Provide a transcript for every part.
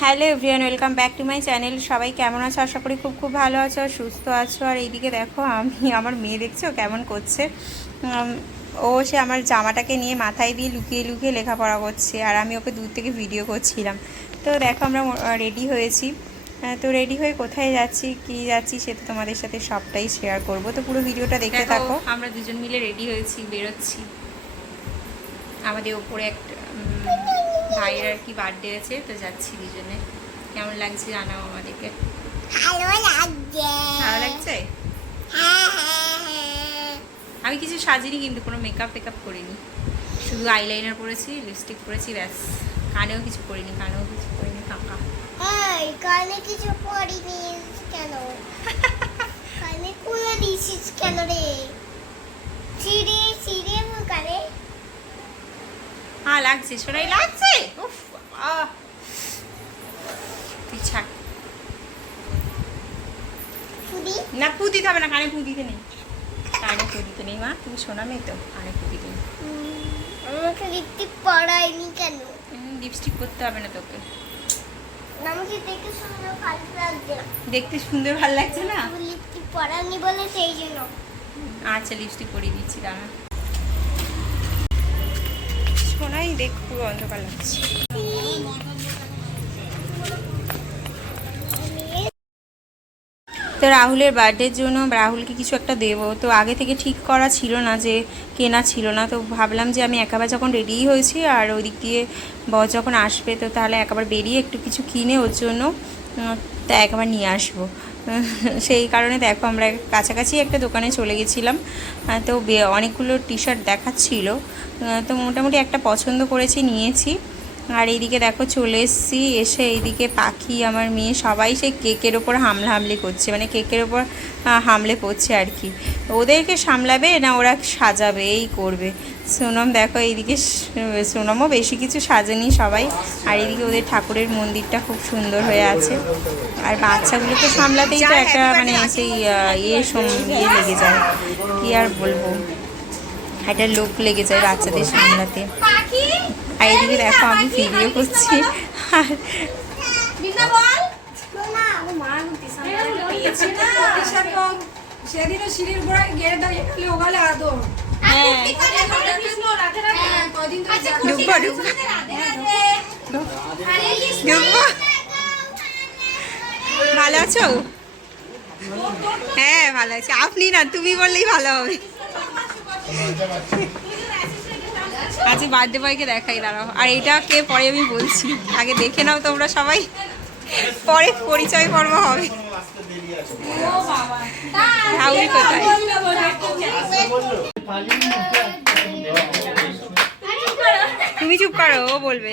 Hello everyone welcome back to my channel. সবাই কেমন আছো? আশা করি খুব খুব ভালো আছো আর সুস্থ আছো। আর এইদিকে দেখো আমি আমার মেয়ে দেখছ কেমন করছে? ও সে আমার জামাটাকে নিয়ে মাথায় দিয়ে লুকিয়ে লুকিয়ে লেখাপড়া করছে আর আমি ওকে দূর থেকে ভিডিও করছিলাম। তো দেখো আমরা রেডি হয়েছি। তো রেডি হয়ে কোথায় যাচ্ছি কি যাচ্ছি সেটা তোমাদের সাথে সবটাই শেয়ার করব। তো পুরো ভিডিওটা দেখতে থাকো। আমরা দুজন মিলে রেডি হয়েছি বেরোচ্ছি। আমাদের ওপরে একটা ভাইয়ের আর কি বার্থডে আছে তো যাচ্ছি দুজনে। কেমন লাগছে জানাও আমাদেরকে। ভালো লাগছে। ভালো লাগছে? হ্যাঁ হ্যাঁ হ্যাঁ। আমি কিছু সাজিনি কিন্তু কোনো মেকআপ টেকআপ করিনি। শুধু আইলাইনার পরেছি লিপস্টিক পরেছি ব্যাস। কানেও কিছু করিনি কানেও কিছু করিনি ফাঁকা। এই কানে কিছু পড়িনি কেন? কানে খুলে দিছিস কেন রে? সিঁড়ি আমার কানে হ্যাঁ লাগছে সোনাই লাগছে? বাবা। তুই ছাড় না পু দিতে হবে না কানে পু দিতে নেই। কানে পু দিতে নেই মা। তুমি শোনা মেয়ে তো কানে পু দিতে নেই। আমাকে লিপস্টিক পড়ায়নি কেন? লিপস্টিক করতে হবে না তোকে। আমাকে দেখে সুন্দর ভালো লাগছে। দেখতে সুন্দর ভালো লাগছে না? লিপস্টিক পড়ানি বলে সেই জন্য। আচ্ছা লিপস্টিক পরিয়ে দিচ্ছি দাঁড়া। দেখ, পুরো অন্ধকার লাগছে। তো রাহুলের বার্থডের জন্য রাহুলকে কিছু একটা দেবো। তো আগে থেকে ঠিক করা ছিল না যে, কেনা ছিল না। তো ভাবলাম যে আমি একেবারে যখন রেডিই হয়েছি আর ওই দিক দিয়ে বর যখন আসবে, তো তাহলে একবার বেরিয়ে একটু কিছু কিনে ওর জন্য তা একবার নিয়ে আসব। সেই কারণে দেখো আমরা কাছাকাছি একটা দোকানে চলে গেছিলাম তো অনেকগুলো টি শার্ট দেখাচ্ছিল তো মোটামুটি একটা পছন্দ করেছি, নিয়েছি। আর এইদিকে দেখো চলে এসেছি, এসে এইদিকে পাখি, আমার মেয়ে, সবাই সেই কেকের ওপর হামলা হামলি করছে মানে কেকের ওপর হামলে পড়ছে আর কি। ওদেরকে সামলাবে না ওরা সাজাবে, এই করবে। সোনম দেখো এইদিকে, সোনমও বেশি কিছু সাজেনি সবাই, আর এইদিকে ওদের ঠাকুরের মন্দিরটা খুব সুন্দর হয়ে আছে। আর বাচ্চাগুলোকে সামলাতেই তো একটা মানে সেই ইয়ে ইয়ে লেগে যায়, কি আর বলব? একটা লোক লেগে যায় বাচ্চাদের সামলাতে। আর এদিকে দেখো আমি ভিডিও করছি। আর সেদিনও সিঁড়ির গোড়ায় গেড়ে দাঁড়িয়ে খালি ওগালে হ্যাঁ ভালো আছো? হ্যাঁ ভালো আছি। আপনি না তুমি বললেই ভালো হবে। আজকে বার্থডে বয়কে দেখাই দাঁড়াও। আর এটা কে পরে আমি বলছি? আগে দেখে নাও তোমরা সবাই। পরে পরিচয় পর্ব হবে। কোথায়? তুমি চুপ করো ও বলবে।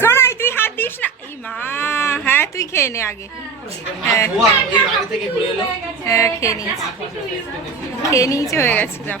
সোনাই তুই হাত দিস না। এই মা হ্যাঁ তুই খেয়ে নে আগে। হ্যাঁ। হ্যাঁ খেয়ে নিয়েছি। খেয়ে নিয়েছি হয়ে গেছে যাও।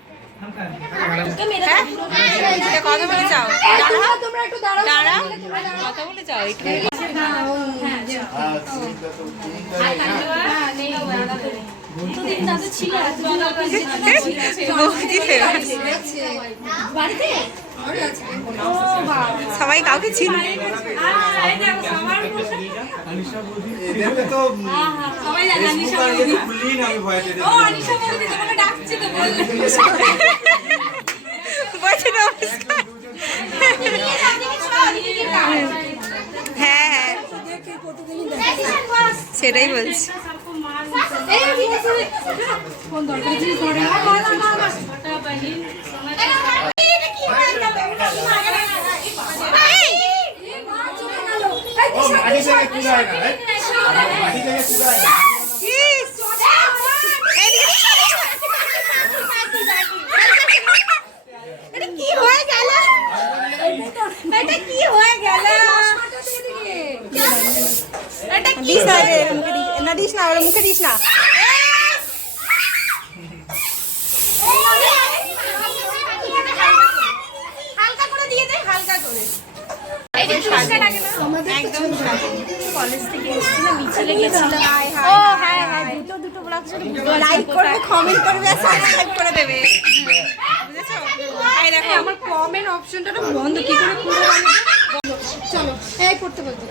ছিল সবাই কাউকে চিনি। নমস্কার। হ্যাঁ হ্যাঁ। সেটাই বলছি। কোন দরকার জিনিস ধরে না, না, না, না, না। ছোটা বাহিন, সোনা এটা কি হয়ে গেল এই মা চলে গেল। এই ও মাটি থেকে কুড়ায় না এই, মাটি থেকে কুড়ায় না ইস, এদিকে এটা কি হয়ে গেল এটা কি হয়ে গেল এটা কি দিস না রে, এর মুখে দিস না দিস না ওর মুখে দিস না হালকা করে দিয়ে দে হালকা করে একদম কলেজ থেকে এসেছিলাম মিছিলে গেছিলাম ও দুটো দুটো ব্লগ লাইক করবে কমেন্ট করবে আর সাবস্ক্রাইব করে দেবে। এই দেখো আমার কমেন্ট অপশনটা বন্ধ কি করে করব চলো এই পড়তে বলতো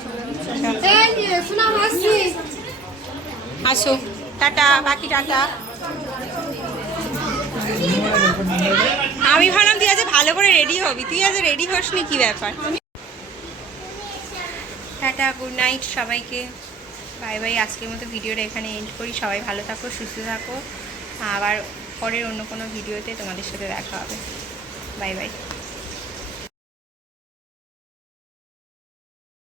এই শোনা আসছি আসো টাটা বাকি টাটা। আমি ভাবলাম তুই আজ ভালো করে রেডি হবি। তুই আজ রেডি হসনি কি ব্যাপার? টাটা গুড নাইট সবাইকে। বাই বাই আজকের মতো ভিডিওটা এখানে এন্ড করি। সবাই ভালো থাকো, সুস্থ থাকো। আবার পরের অন্য কোনো ভিডিওতে তোমাদের সাথে দেখা হবে। Bye bye